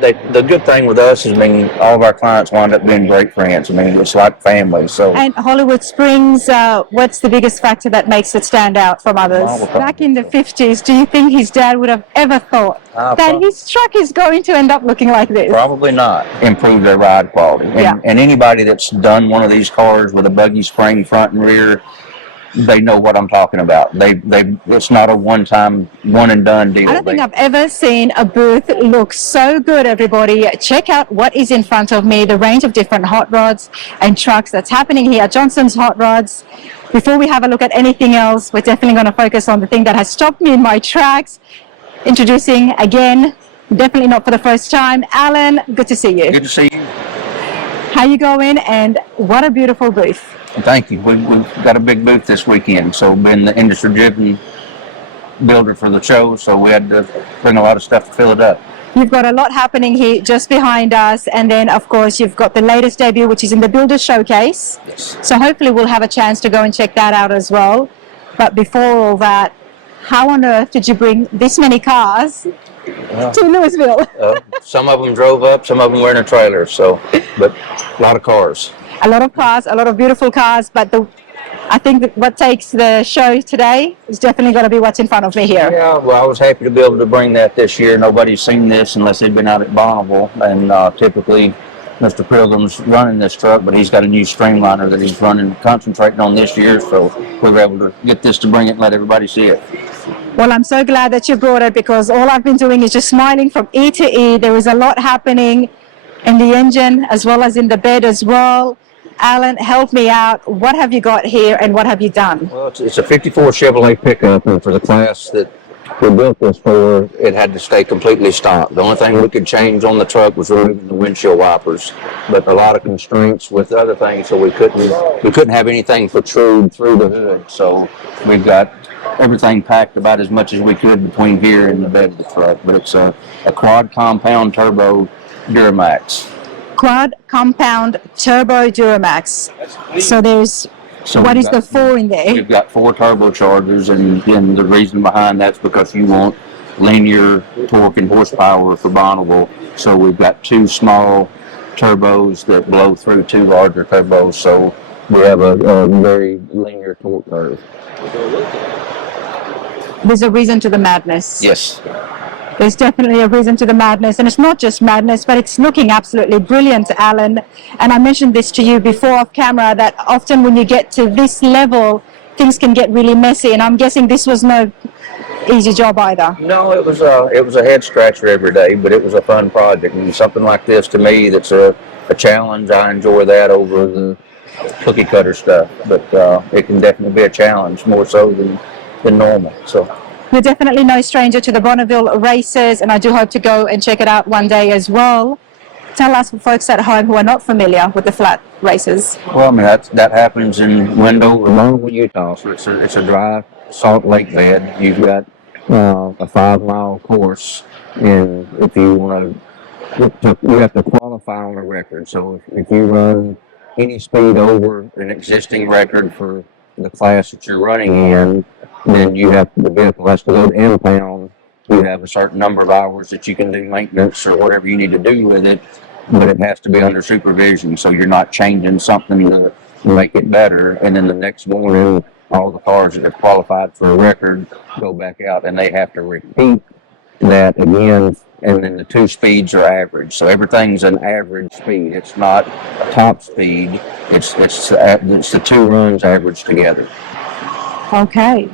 the good thing with us is, I mean, all of our clients wind up being great friends. I mean, it's like family. So, And Hollywood Springs, what's the biggest factor that makes it stand out from others? Back in the 50s, do you think his dad would have ever thought that his truck is going to end up looking like this? Probably not. Improve their ride quality. And anybody that's done one of these cars with a buggy spring front and rear, they know what I'm talking about. It's not a one and done deal. I don't think I've ever seen a booth look so good, everybody. Check out what is in front of me, the range of different hot rods and trucks that's happening here at Johnson's Hot Rods. Before we have a look at anything else, we're definitely going to focus on the thing that has stopped me in my tracks. Introducing again, definitely not for the first time, Alan, good to see you. Good to see you. How you going, and what a beautiful booth. Thank you. We've got a big booth this weekend, so been the industry-driven builder for the show, so we had to bring a lot of stuff to fill it up. You've got a lot happening here just behind us, and then of course you've got the latest debut, which is in the Builder Showcase. Yes. So hopefully we'll have a chance to go and check that out as well. But before all that, how on earth did you bring this many cars to Louisville? Some of them drove up, some of them were in a trailer, but a lot of cars. A lot of cars, a lot of beautiful cars, but I think that what takes the show today is definitely going to be what's in front of me here. Yeah, well, I was happy to be able to bring that this year. Nobody's seen this unless they've been out at Bonneville, and typically Mr. Pilgrim's running this truck, but he's got a new streamliner that he's concentrating on this year, so we were able to get this to bring it and let everybody see it. Well, I'm so glad that you brought it, because all I've been doing is just smiling from E to E. There is a lot happening in the engine as well as in the bed as well. Alan, help me out. What have you got here and what have you done? Well, it's a 54 Chevrolet pickup, and for the class that we built this for, it had to stay completely stock. The only thing we could change on the truck was removing the windshield wipers, but a lot of constraints with other things, so we couldn't have anything protrude through the hood. So we've got everything packed about as much as we could between here and the bed of the truck. But it's a quad compound turbo Duramax. Quad compound turbo Duramax. So what is the 4 in there? You've got 4 turbochargers, and the reason behind that's because you want linear torque and horsepower for Bonneville. So we've got 2 small turbos that blow through 2 larger turbos, so we have a very linear torque curve. There's a reason to the madness. Yes. There's definitely a reason to the madness, and it's not just madness, but it's looking absolutely brilliant, Alan. And I mentioned this to you before off camera, that often when you get to this level, things can get really messy, and I'm guessing this was no easy job either. No, it was a head scratcher every day, but it was a fun project, and something like this to me that's a challenge. I enjoy that over the cookie cutter stuff, but it can definitely be a challenge, more so than normal. So. You're definitely no stranger to the Bonneville races, and I do hope to go and check it out one day as well. Tell us, for folks at home who are not familiar with the flat races. Well, I mean, that happens in Bonneville, Utah. So it's a dry salt lake bed. You've got a 5-mile course, and if you want to, you have to qualify on a record. So if you run any speed over an existing record for the class that you're running in, then the vehicle has to go to impound. You have a certain number of hours that you can do maintenance or whatever you need to do with it, but it has to be under supervision, so you're not changing something to make it better. And then the next morning, all the cars that have qualified for a record go back out, and they have to repeat that again. And then the 2 speeds are average, so everything's an average speed. It's not a top speed. It's the 2 runs averaged together. Okay.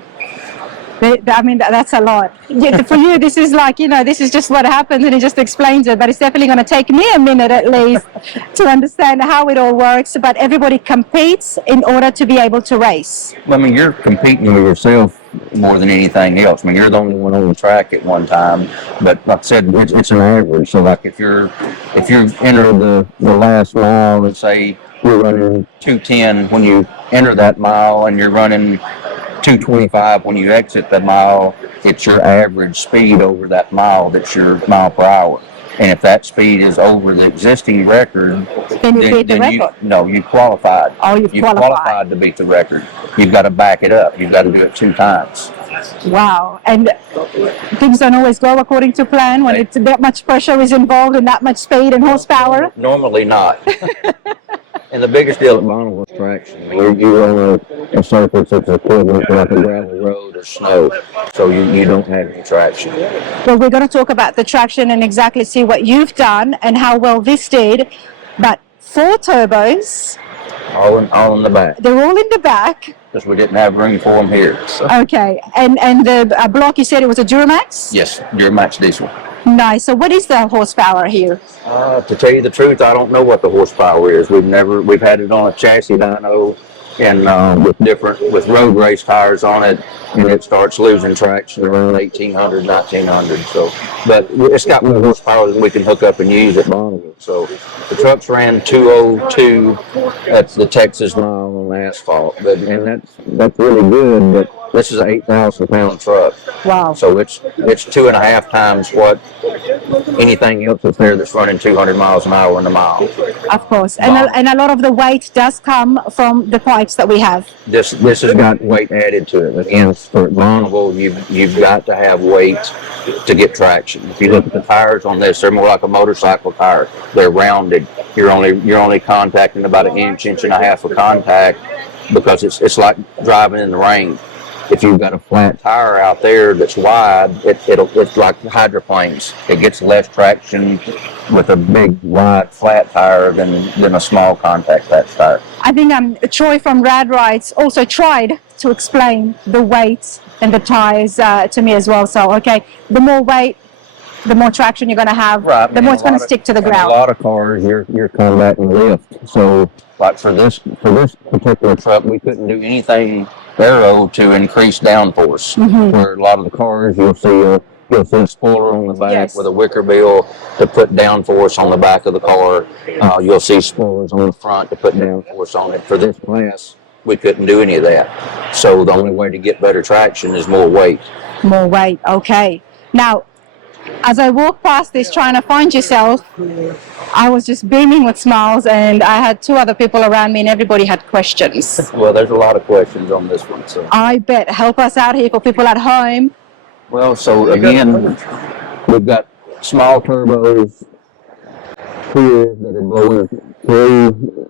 I mean, that's a lot. For you, this is like, this is just what happens, and it just explains it. But it's definitely going to take me a minute at least to understand how it all works. But everybody competes in order to be able to race. I mean, you're competing with yourself more than anything else. I mean, you're the only one on the track at one time. But like I said, it's an average. So like if you enter the last mile, let's say you're running 2:10 when you enter that mile, and you're running 2:25 when you exit the mile, it's your average speed over that mile. That's your mile per hour. And if that speed is over the existing record, then you beat the record. You've qualified. Oh, you've qualified to beat the record. You've got to back it up. You've got to do it 2 times. Wow. And things don't always go according to plan when it's that much pressure is involved and that much speed and horsepower. Normally not. And the biggest deal at Bonneville is traction. You're on a surface that's equivalent to like a gravel road or snow, so you don't have any traction. Well, we're going to talk about the traction and exactly see what you've done and how well this did. But 4 turbos. All in the back. They're all in the back. Because we didn't have room for them here. So. Okay. And the block, you said it was a Duramax? Yes, Duramax diesel. Nice. So what is the horsepower here? To tell you the truth, I don't know what the horsepower is. We've had it on a chassis dyno and with road race tires on it, and it starts losing traction around 1800, 1900. So, but it's got more horsepower than we can hook up and use at Bonneville. So the trucks ran 202. That's the Texas mile on asphalt, and that's really good. But this is an 8,000-pound truck. Wow. So it's 2.5 times what anything else that's there that's running 200 miles an hour in a mile. Of course. And a lot of the weight does come from the pipes that we have. This has got weight added to it. Again, for Bonneville, you've got to have weight to get traction. If you look at the tires on this, they're more like a motorcycle tire. They're rounded. You're only contacting about an inch and a half of contact because it's like driving in the rain. If you've got a flat tire out there that's wide, it's like hydroplanes. It gets less traction with a big, wide, flat tire than a small contact patch tire. I think Troy from Rad Rides also tried to explain the weight and the tires to me as well. So, okay, the more weight, the more traction you're going to have, right. The more it's going to stick to the ground. A lot of cars, you're combating lift. So, like for this particular truck, we couldn't do anything aero to increase downforce. Mm-hmm. Where a lot of the cars, you'll see a spoiler on the back Yes. with a wicker bill to put downforce on the back of the car. You'll see spoilers on the front to put downforce on it. For this class, we couldn't do any of that. So the only way to get better traction is more weight. More weight, okay. Now, as I walked past this trying to find yourself, I was just beaming with smiles, and I had 2 other people around me and everybody had questions. Well, there's a lot of questions on this one. So I bet. Help us out here for people at home. Well, so again, we've got small turbos here that are blowing through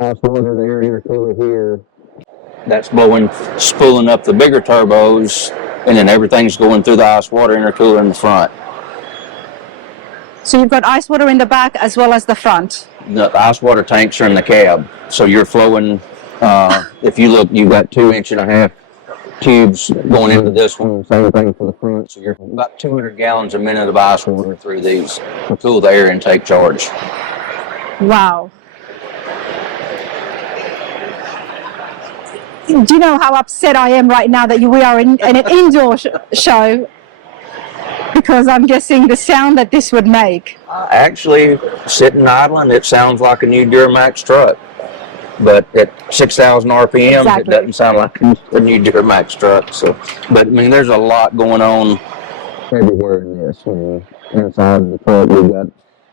ice water, the air intercooler here. That's spooling up the bigger turbos, and then everything's going through the ice water intercooler in the front. So you've got ice water in the back as well as the front. The ice water tanks are in the cab, so you're flowing. If you look, you've got 2.5-inch tubes going into this one. Same thing for the front. So you're about 200 gallons a minute of ice water through these to cool the air intake charge. Wow. Do you know how upset I am right now that we are in an indoor show? Because I'm guessing the sound that this would make. Actually, sitting idling, it sounds like a new Duramax truck. But at 6,000 RPM, Exactly. It doesn't sound like a new Duramax truck. So, but I mean, there's a lot going on everywhere in this. Inside the truck, we've got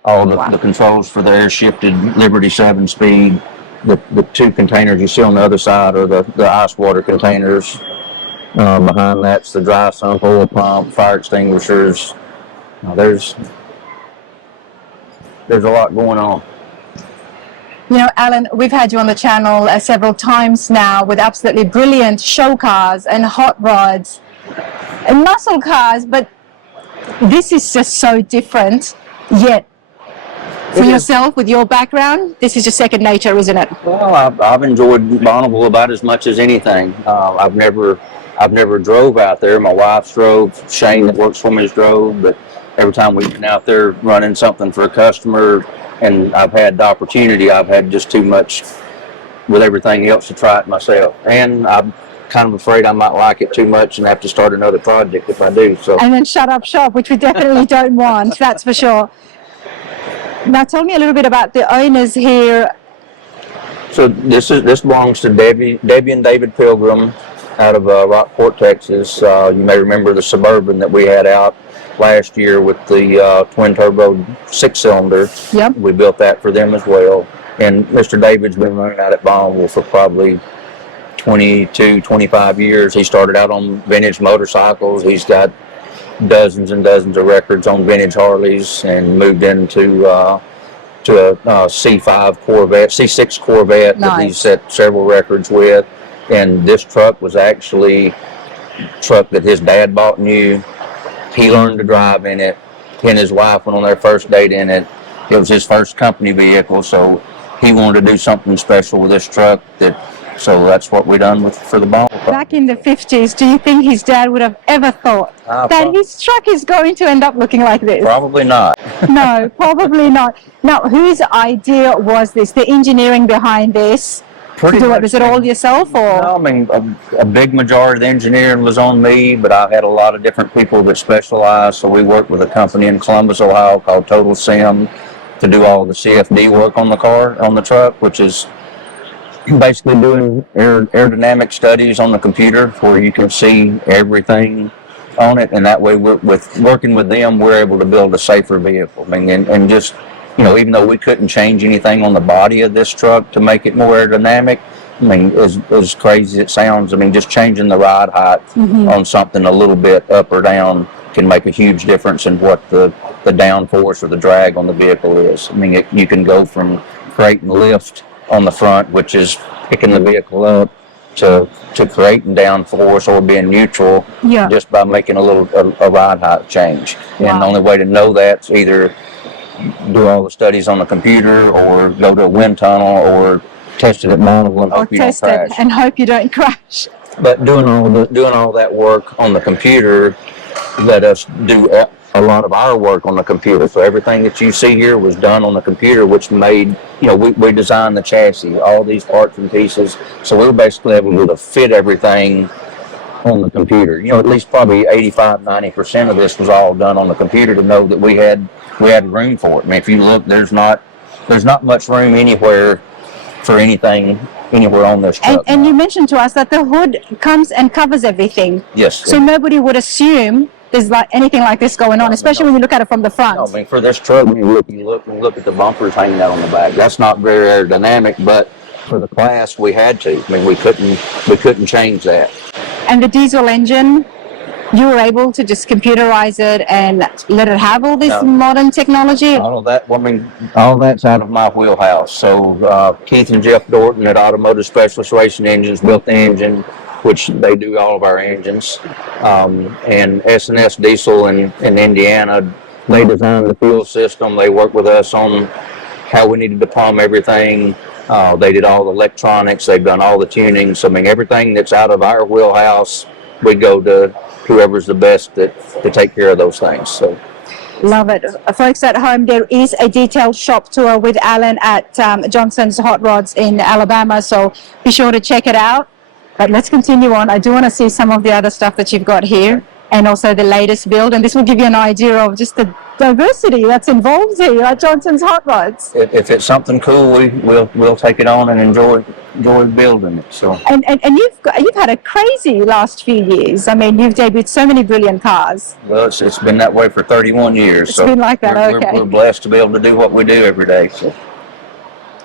all the controls for the air-shifted Liberty 7-speed. The 2 containers you see on the other side are the ice water containers. Behind that's the dry sump, oil pump, fire extinguishers. There's a lot going on. You know, Alan, we've had you on the channel several times now with absolutely brilliant show cars and hot rods and muscle cars, but this is just so different. Yet, for yourself, with your background, this is just second nature, isn't it? Well, I've enjoyed Bonneville about as much as anything. I've never drove out there. My wife's drove. Shane that works for me has drove, but every time we've been out there running something for a customer, and I've had the opportunity, I've had just too much with everything else to try it myself. And I'm kind of afraid I might like it too much and have to start another project if I do. So. And then shut up shop, which we definitely don't want, that's for sure. Now tell me a little bit about the owners here. So this belongs to Debbie and David Pilgrim out of Rockport, Texas. You may remember the Suburban that we had out last year with the twin turbo 6-cylinder. Yep. We built that for them as well. And Mr. David's been running out at Bonneville for probably 22, 25 years. He started out on vintage motorcycles. He's got dozens and dozens of records on vintage Harleys, and moved into to a C5 Corvette, C6 Corvette that he set several records with. And this truck was actually a truck that his dad bought new. He learned to drive in it. He and his wife went on their first date in it. It was his first company vehicle, so he wanted to do something special with this truck. So that's what we done for the Bonneville. Back in the 50s, do you think his dad would have ever thought that his truck is going to end up looking like this? Probably not. No, probably not. Now, whose idea was this, the engineering behind this? Pretty to do much, it? Was it all yourself, or? No, I mean, a big majority of the engineering was on me, but I had a lot of different people that specialized. So we worked with a company in Columbus, Ohio called Total Sim to do all the CFD work on the car, on the truck, which is basically doing aerodynamic studies on the computer where you can see everything on it, and that way working with them, we're able to build a safer vehicle. I mean, and just, you know, even though we couldn't change anything on the body of this truck to make it more aerodynamic, I mean, as crazy as it sounds, I mean, just changing the ride height on something a little bit up or down can make a huge difference in what the downforce or the drag on the vehicle is. I mean, you can go from creating lift on the front, which is picking the vehicle up, to creating downforce or being neutral, just by making a ride height change. Wow. And the only way to know that's either do all the studies on the computer or go to a wind tunnel or test it at Bonneville and hope you don't crash. And hope you don't crash. But doing all that work on the computer let us do a lot of our work on the computer. So everything that you see here was done on the computer, which made, you know, we designed the chassis, all these parts and pieces. So we were basically able to fit everything on the computer. You know, at least probably 85-90% of this was all done on the computer to know that we had room for it. I mean, if you look, there's not much room anywhere for anything anywhere on this truck. And you mentioned to us that the hood comes and covers everything. Yes. So nobody would assume there's anything like this going on, especially when you look at it from the front. No, I mean, for this truck, when you look at the bumpers hanging out on the back. That's not very aerodynamic, but for the class, we had to. I mean, we couldn't change that. And the diesel engine, you were able to just computerize it and let it have all this modern technology? All of that, I mean, all that's out of my wheelhouse. So Keith and Jeff Dorton at Automotive Specialist Racing Engines built the engine, which they do all of our engines. And S&S Diesel in Indiana, they designed the fuel system. They worked with us on how we needed to pump everything. They did all the electronics. They've done all the tuning. So, I mean, everything that's out of our wheelhouse, we go to whoever's the best to take care of those things. So, love it. Folks at home, there is a detailed shop tour with Alan at Johnson's Hot Rods in Alabama. So be sure to check it out. But let's continue on. I do want to see some of the other stuff that you've got here, and also the latest build. And this will give you an idea of just the diversity that's involved here at Johnson's Hot Rods. If it's something cool, we'll take it on and enjoy building it. So. And you've had a crazy last few years. I mean, you've debuted so many brilliant cars. Well, it's been that way for 31 years. It's been like that. We're blessed to be able to do what we do every day. So.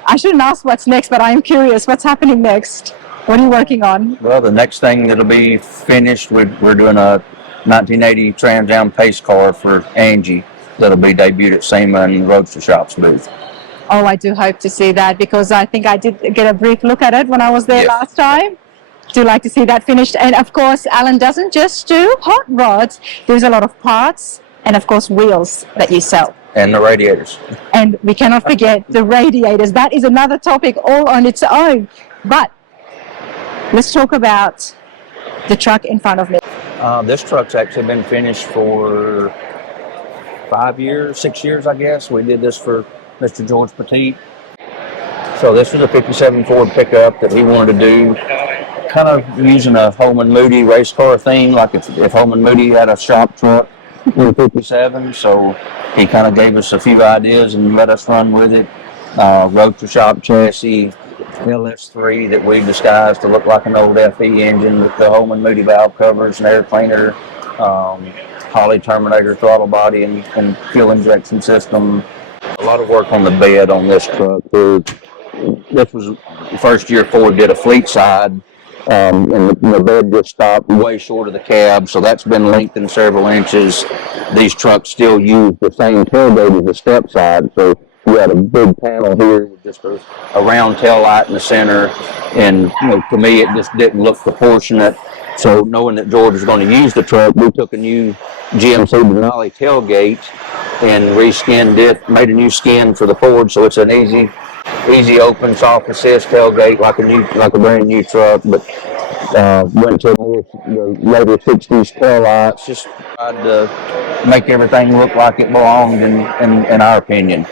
I shouldn't ask what's next, but I am curious. What's happening next? What are you working on? Well, the next thing that'll be finished, we're doing a 1980 Trans Am pace car for Angie that'll be debuted at SEMA and Roadster Shop's booth. Oh, I do hope to see that, because I think I did get a brief look at it when I was there last time. Do like to see that finished. And of course, Alan doesn't just do hot rods. There's a lot of parts and of course wheels that you sell. And the radiators. And we cannot forget the radiators. That is another topic all on its own. But let's talk about the truck in front of me. This truck's actually been finished for 6 years, I guess. We did this for Mr. George Petit. So this was a 57 Ford pickup that he wanted to do, kind of using a Holman Moody race car theme, like if Holman Moody had a shop truck with a 57. So he kind of gave us a few ideas and let us run with it. Roadster Shop chassis, LS3 that we disguised to look like an old FE engine with the Holman Moody valve covers and air cleaner, Holley Terminator throttle body and fuel injection system. A lot of work on the bed on this truck. This was the first year Ford did a fleet side and the bed just stopped way short of the cab, so that's been lengthened several inches. These trucks still use the same tailgate as the step side, so you had a big panel here with just a round tail light in the center, and to me it just didn't look proportionate. So knowing that George was going to use the truck, we took a new GMC Denali tailgate and reskinned it, made a new skin for the Ford, so it's an easy open, soft assist tailgate like a brand new truck. But went to the later '60s tail lights, just tried to make everything look like it belonged in our opinion.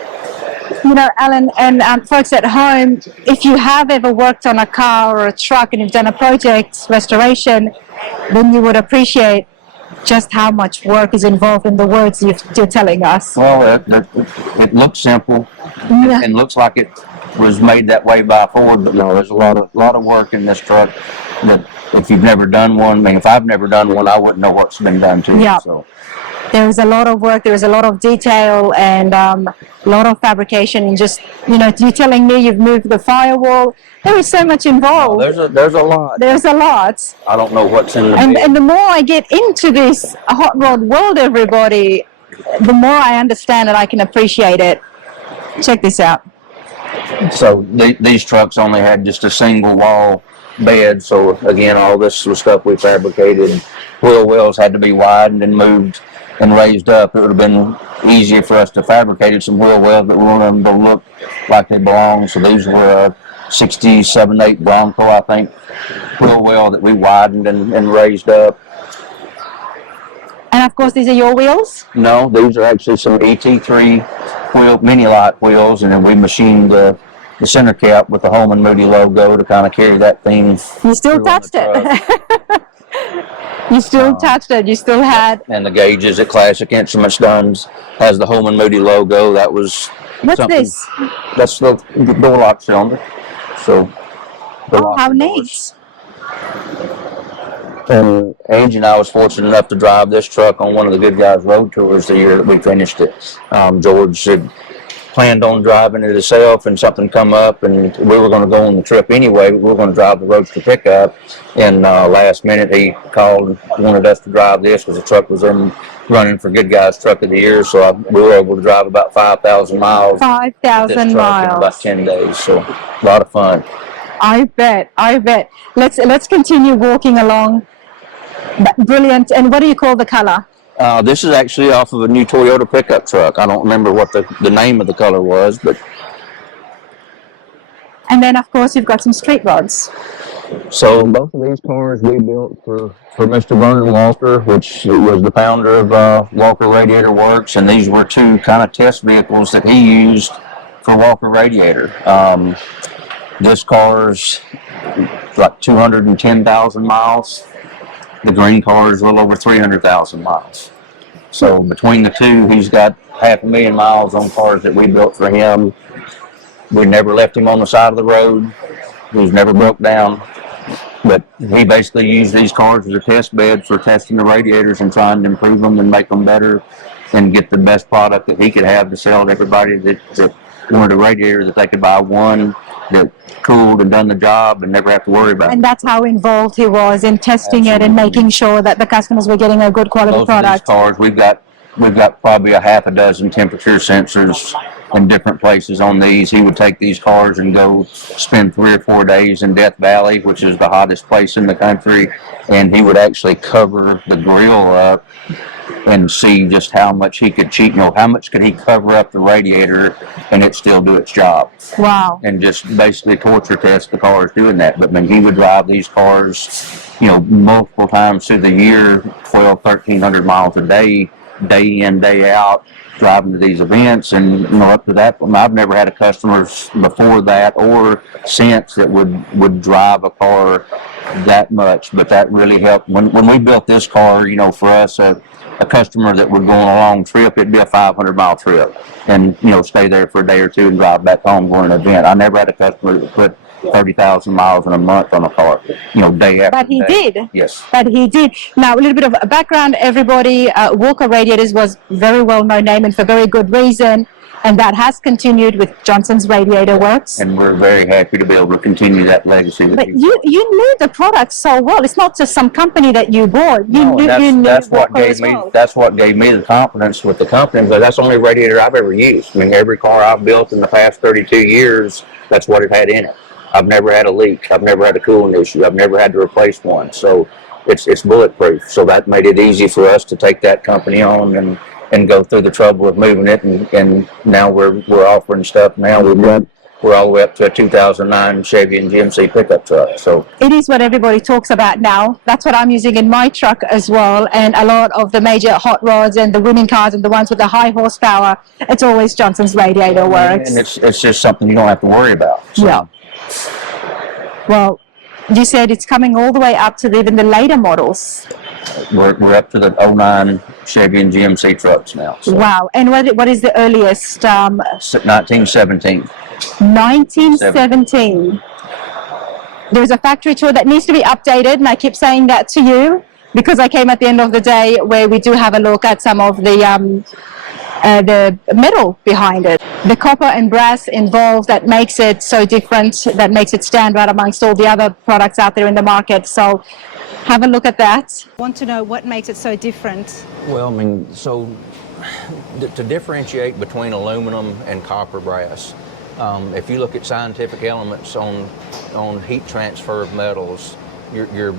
Alan, and folks at home, if you have ever worked on a car or a truck and you've done a project restoration, then you would appreciate just how much work is involved in the words you're telling us. Well, it looks simple. Yeah. It looks like it was made that way by Ford, but no, there's a lot of work in this truck that if you've never done one, I mean, if I've never done one, I wouldn't know what's been done to it. Yeah. So. There is a lot of work, there is a lot of detail, and a lot of fabrication. And just, you're telling me you've moved the firewall. There is so much involved. No, there's a lot. There's a lot. I don't know what's in the and the more I get into this hot rod world, everybody, the more I understand it, I can appreciate it. Check this out. So these trucks only had just a single wall bed. So again, all this was stuff we fabricated. Wheel wells had to be widened and moved and raised up. It would have been easier for us to fabricate some wheel wells, but we wanted them to look like they belong. So these were a 67, 8 Bronco, I think, wheel well that we widened and raised up. And of course, these are your wheels? No, these are actually some ET3 wheel, mini light wheels, and then we machined the center cap with the Holman Moody logo to kind of carry that theme. You still touched it. You still touched it. You still had. And the gauges at Classic Instruments has the Holman Moody logo. That was. What's this? That's the door lock cylinder. So. How neat. And Angie and I was fortunate enough to drive this truck on one of the Good Guys road tours the year that we finished it. George had planned on driving it himself, and something come up, and we were going to go on the trip anyway. But we were going to drive the Roadster pickup, and last minute he called and wanted us to drive this because the truck was running for Good Guys Truck of the Year. So we were able to drive about 5,000 miles. 5,000 miles in about 10 days. So a lot of fun. I bet. Let's continue walking along. Brilliant. And what do you call the color? This is actually off of a new Toyota pickup truck. I don't remember what the name of the color was, but. And then, of course, you've got some street rods. So both of these cars we built for Mr. Vernon Walker, which was the founder of Walker Radiator Works, and these were two kind of test vehicles that he used for Walker Radiator. This car's like 210,000 miles. The green car is a little over 300,000 miles. So between the two, he's got 500,000 miles on cars that we built for him. We never left him on the side of the road. He was never broke down. But he basically used these cars as a test bed for testing the radiators and trying to improve them and make them better and get the best product that he could have to sell to everybody that wanted a radiator that they could buy one that cooled and done the job and never have to worry about it. And that's how involved he was in testing it and making sure that the customers were getting a good quality product. These cars, we've got probably a half a dozen temperature sensors in different places on these. He would take these cars and go spend 3 or 4 days in Death Valley, which is the hottest place in the country, and he would actually cover the grill up and see just how much he could cheat. How much could he cover up the radiator and it still do its job? Wow. And just basically torture test the cars doing that. But he would drive these cars, multiple times through the year, 1,300 miles a day in, day out, driving to these events. And up to that, I've never had a customer before that or since that would drive a car that much. But that really helped. When we built this car, for us, a customer that would go on a long trip, it'd be a 500-mile trip, and stay there for a day or two and drive back home for an event. I never had a customer that would put 30,000 miles in a month on a car, day after But he day. did. Yes. But he did. Now, a little bit of background, everybody. Walker Radiators was very well known name and for very good reason. And that has continued with Johnson's Radiator Works. And we're very happy to be able to continue that legacy. But you knew the product so well. It's not just some company that you bought. You knew that's what Walker gave as me well. that's what gave me the confidence with the company. But that's the only radiator I've ever used. I mean, every car I've built in the past 32 years, that's what it had in it. I've never had a leak. I've never had a cooling issue. I've never had to replace one. So it's bulletproof. So that made it easy for us to take that company on and go through the trouble of moving it. And now we're offering stuff. Now we're all the way up to a 2009 Chevy and GMC pickup truck. So it is what everybody talks about now. That's what I'm using in my truck as well. And a lot of the major hot rods and the winning cars and the ones with the high horsepower, it's always Johnson's Radiator Works. And it's just something you don't have to worry about. So. Yeah. Well, you said it's coming all the way up to even the later models. We're up to the 09 Chevy and GMC trucks now. So. Wow. And what is the earliest? 1917. 1917. There's a factory tour that needs to be updated, and I keep saying that to you because I came at the end of the day where we do have a look at some of the metal behind it. The copper and brass involved that makes it so different, that makes it stand out amongst all the other products out there in the market. So have a look at that. I want to know what makes it so different. Well, I mean, so to differentiate between aluminum and copper brass, if you look at scientific elements on heat transfer of metals, your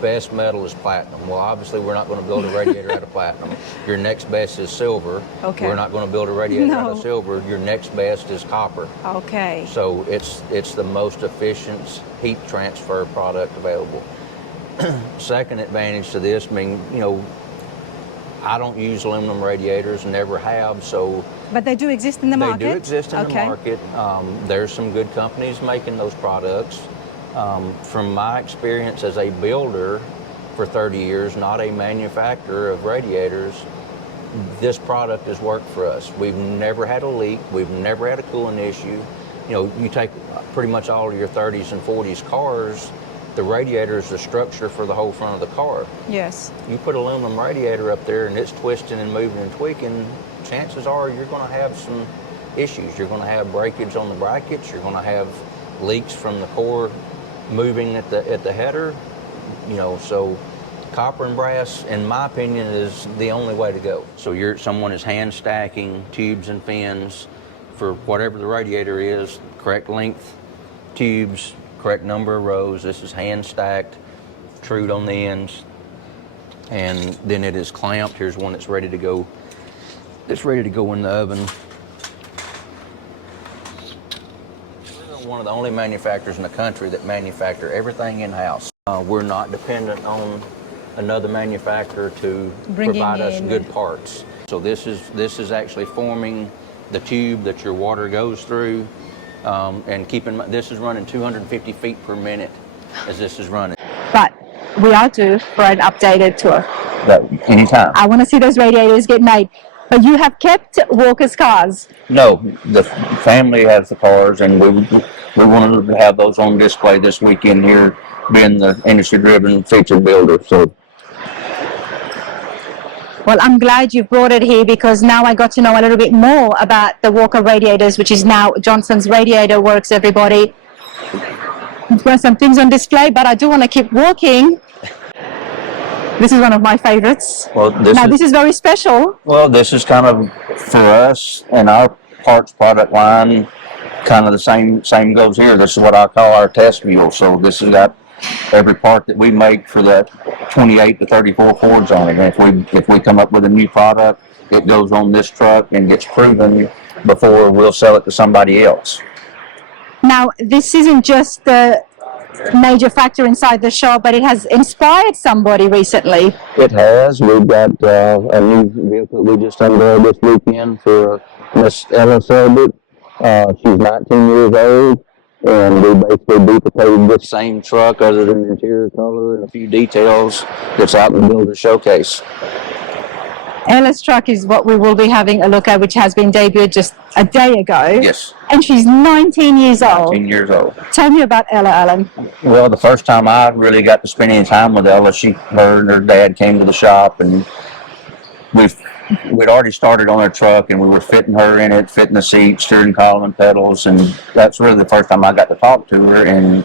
best metal is platinum. Well, obviously we're not going to build a radiator out of platinum. Your next best is silver. Okay. We're not going to build a radiator out of silver. Your next best is copper. Okay. So it's the most efficient heat transfer product available. Second advantage to this, I mean, I don't use aluminum radiators, never have, so... But they do exist in the market? They do exist in the market. There's some good companies making those products. From my experience as a builder for 30 years, not a manufacturer of radiators, this product has worked for us. We've never had a leak. We've never had a cooling issue. You take pretty much all of your 30s and 40s cars, the radiator is the structure for the whole front of the car. Yes. You put aluminum radiator up there and it's twisting and moving and tweaking, chances are you're going to have some issues. You're going to have breakage on the brackets. You're going to have leaks from the core moving at the header. So copper and brass, in my opinion, is the only way to go. So someone is hand stacking tubes and fins for whatever the radiator is, correct length tubes, correct number of rows. This is hand stacked, trued on the ends, and then it is clamped. Here's one that's ready to go. It's ready to go in the oven. We're one of the only manufacturers in the country that manufacture everything in-house. We're not dependent on another manufacturer to provide us good parts. So this is actually forming the tube that your water goes through. And keep in mind, this is running 250 feet per minute as this is running. But we are due for an updated tour. Anytime. I want to see those radiators get made. But you have kept Walker's cars. No, the family has the cars, and we wanted to have those on display this weekend here, being the industry-driven featured builder. So. Well, I'm glad you brought it here because now I got to know a little bit more about the Walker Radiators, which is now Johnson's Radiator Works, everybody. We've got some things on display, but I do want to keep walking. This is one of my favorites. Well, this is very special. Well, this is kind of, for us and our parts product line, kind of the same goes here. This is what I call our test mule. So this has got every part that we make for that 28 to 34 Fords on it. And if we come up with a new product, it goes on this truck and gets proven before we'll sell it to somebody else. Now, this isn't just the major factor inside the shop, but it has inspired somebody recently. It has. We've got a new vehicle we just unveiled this weekend for Miss Ella Selbert. She's 19 years old, and we basically duplicated this same truck other than the interior color and a few details that's out in the builder showcase. Ella's truck is what we will be having a look at, which has been debuted just a day ago. Yes. And she's 19 years old. 19 years old. Tell me about Ella, Alan. Well, the first time I really got to spend any time with Ella, her and her dad came to the shop, and we'd already started on her truck, and we were fitting her in it, fitting the seat, steering column and pedals, and that's really the first time I got to talk to her, and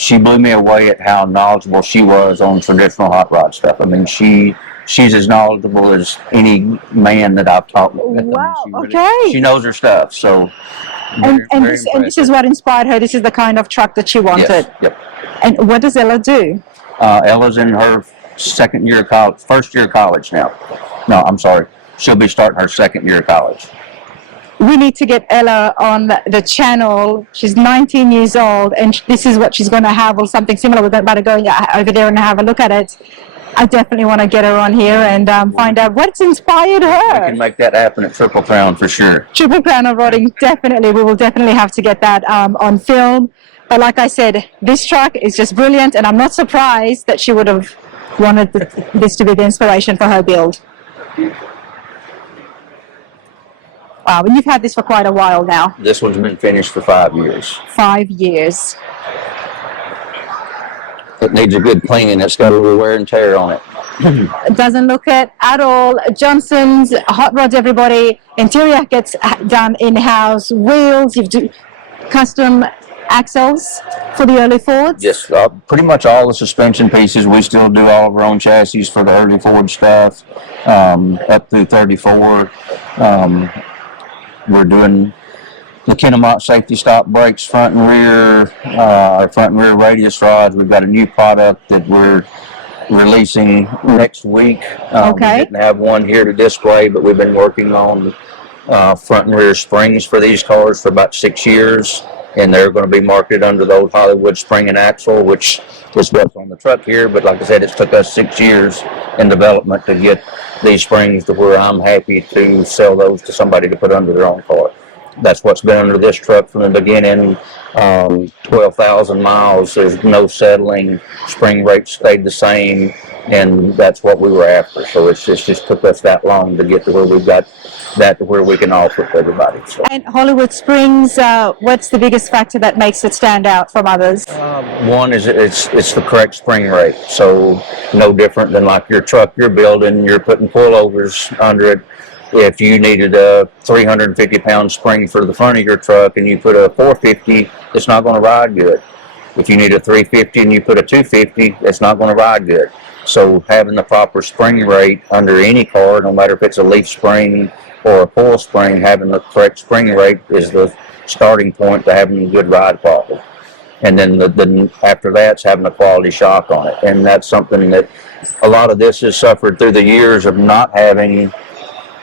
she blew me away at how knowledgeable she was on traditional hot rod stuff. I mean, she's as knowledgeable as any man that I've talked with. Wow, I mean, okay. She knows her stuff, so. And this is what inspired her. This is the kind of truck that she wanted. Yes, yep. And what does Ella do? Ella's in her first year of college now. No, I'm sorry. She'll be starting her second year of college. We need to get Ella on the channel. She's 19 years old, and this is what she's going to have, or something similar. We're about to go over there and have a look at it. I definitely want to get her on here and find out what's inspired her. We can make that happen at Triple Crown for sure. Triple Crown of Rodding, definitely. We will definitely have to get that on film. But like I said, this truck is just brilliant, and I'm not surprised that she would have wanted this to be the inspiration for her build. Wow, and you've had this for quite a while now. This one's been finished for 5 years. 5 years. It needs a good cleaning. It's got a little wear and tear on it. It doesn't look it at all. Johnson's hot rods, everybody. Interior gets done in-house. Wheels, you do custom axles for the early Fords. Yes, pretty much all the suspension pieces. We still do all of our own chassis for the early Ford stuff, up through 34. We're doing the Kinemont safety stop brakes, front and rear, our front and rear radius rods. We've got a new product that we're releasing next week. Okay. We didn't have one here to display, but we've been working on front and rear springs for these cars for about 6 years, and they're going to be marketed under the old Hollywood spring and axle, which is what's on the truck here. But like I said, it's took us 6 years in development to get these springs to where I'm happy to sell those to somebody to put under their own car. That's what's been under this truck from the beginning. 12,000 miles, there's no settling, spring rate stayed the same, and that's what we were after. So it just took us that long to get to where we've got that to where we can offer to everybody. So. And Hollywood Springs, what's the biggest factor that makes it stand out from others? One is it's the correct spring rate, so no different than like your truck you're building, you're putting pullovers under it. If you needed a 350-pound spring for the front of your truck and you put a 450, it's not going to ride good. If you need a 350 and you put a 250, it's not going to ride good. So having the proper spring rate under any car, no matter if it's a leaf spring or a coil spring, having the correct spring rate is the starting point to having good ride quality. And then after that's having a quality shock on it. And that's something that a lot of this has suffered through the years of not having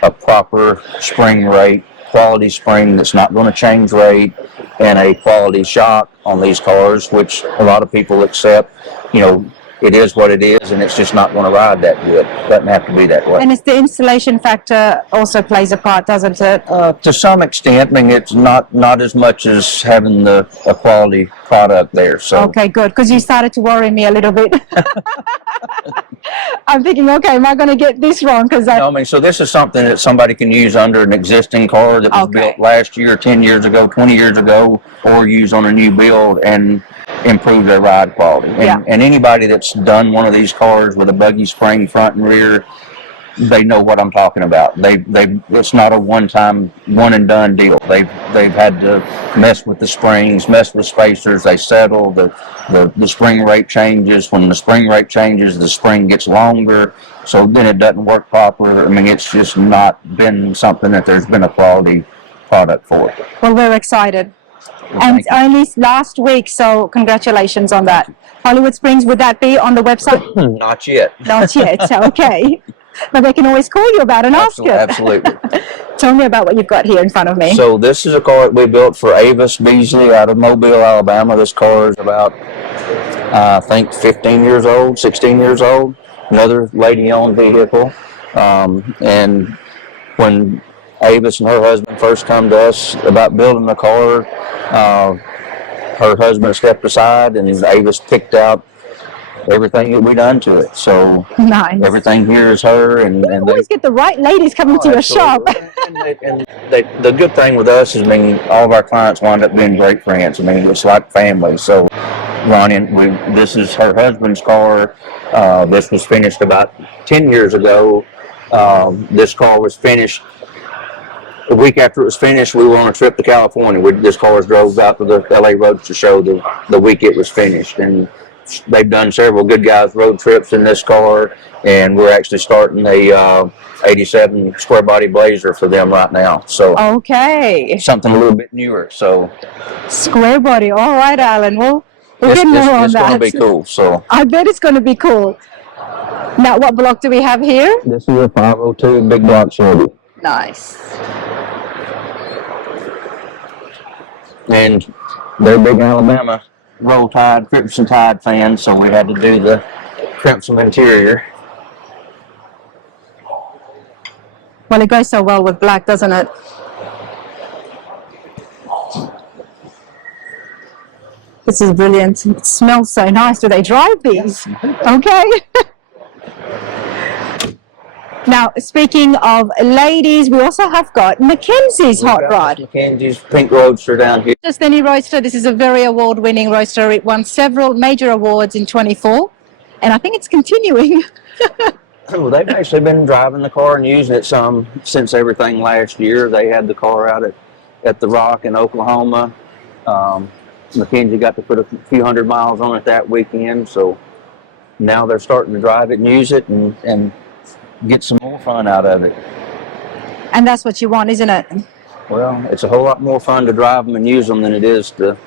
a proper spring rate, quality spring that's not going to change rate, and a quality shock on these cars, which a lot of people accept. You know, it is what it is, and it's just not going to ride that good. It doesn't have to be that way. And it's the installation factor also plays a part, doesn't it? To some extent. I mean, it's not as much as having a quality product there. So. Okay, good, because you started to worry me a little bit. I'm thinking, okay, am I going to get this wrong? No, I mean, so this is something that somebody can use under an existing car that was built last year, 10 years ago, 20 years ago, or use on a new build and improve their ride quality. And anybody that's done one of these cars with a buggy spring front and rear, they know what I'm talking about. It's not a one and done deal. They've had to mess with the springs, mess with spacers. They settle. The spring rate changes. When the spring rate changes, the spring gets longer. So then it doesn't work proper. I mean, it's just not been something that there's been a quality product for. Well, we're excited. And it's only last week, so congratulations on that. Hollywood Springs, would that be on the website? Not yet. Not yet, okay. But they can always call you about and ask you. Absolutely. Tell me about what you've got here in front of me. So this is a car that we built for Avis Beasley out of Mobile, Alabama. This car is about, I think, 15 years old, 16 years old. Another lady-owned vehicle. And when Avis and her husband first come to us about building the car, her husband stepped aside and Avis picked out everything that we done to it. So Nice. everything here is her, and they Always get the right ladies coming to your shop. The good thing with us is, I mean, all of our clients wind up being great friends. I mean, it's like family. So Ronnie, this is her husband's car. This was finished about 10 years ago. This car was finished. A week after it was finished, we were on a trip to California. This car was drove out to the LA Roadster show the week it was finished. And they've done several Good Guys road trips in this car. And we're actually starting a 87 square body Blazer for them right now. So Okay. something a little bit newer. So square body. All right, Alan. We'll get more on that. It's going to be cool. So I bet it's going to be cool. Now, what block do we have here? This is a 502 big block Chevy. Nice. And they're big Alabama Roll Tide, Crimson Tide fans, so we had to do the crimson interior. Well, it goes so well with black, doesn't it? This is brilliant. It smells so nice. Do they drive these? Okay. Now, speaking of ladies, we also have got Mackenzie's hot rod. Mackenzie's pink roadster down here. Just any roadster. This is a very award-winning roadster. It won several major awards in 24, and I think it's continuing. Well, they've actually been driving the car and using it some since everything last year. They had the car out at the Rock in Oklahoma. Mackenzie got to put a few hundred miles on it that weekend, so now they're starting to drive it and use it and get some more fun out of it. And that's what you want, isn't it? Well, it's a whole lot more fun to drive them and use them than it is to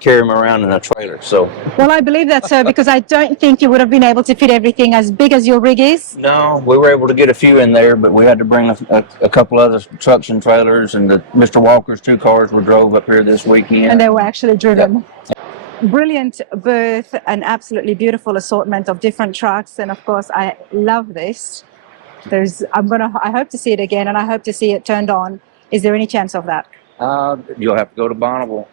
carry them around in a trailer. So, well, I believe that, sir, because I don't think you would have been able to fit everything as big as your rig is. No, we were able to get a few in there, but we had to bring a couple other trucks and trailers, and Mr. Walker's 2 cars were drove up here this weekend. And they were actually driven. Yep. Brilliant berth, an absolutely beautiful assortment of different trucks, and of course I love this. I hope to see it again, and I hope to see it turned on. Is there any chance of that? You'll have to go to Bonneville.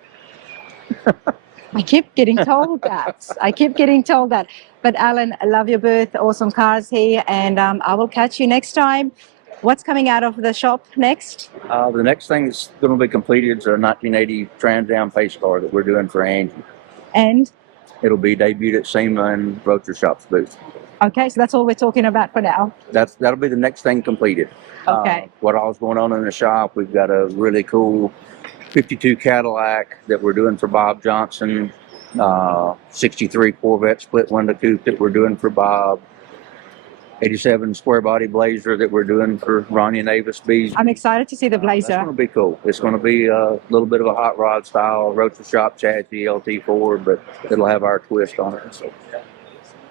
I keep getting told that. But Alan, I love your booth, awesome cars here, and I will catch you next time. What's coming out of the shop next? The next thing that's going to be completed is a 1980 Trans Am pace car that we're doing for Angie. And? It'll be debuted at SEMA and Roadster Shop's booth. Okay, so that's all we're talking about for now. That'll be the next thing completed. Okay. What all's going on in the shop, we've got a really cool 52 Cadillac that we're doing for Bob Johnson, 63 Corvette split window coupe that we're doing for Bob, 87 square body Blazer that we're doing for Ronnie and Avis Bees. I'm excited to see the Blazer. That's going to be cool. It's going to be a little bit of a hot rod style Roadster Shop chassis LT4, but it'll have our twist on it. So.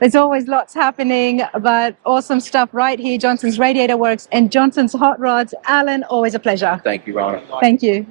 There's always lots happening, but awesome stuff right here. Johnson's Radiator Works and Johnson's Hot Rods. Alan, always a pleasure. Thank you, Ronnie. Thank you.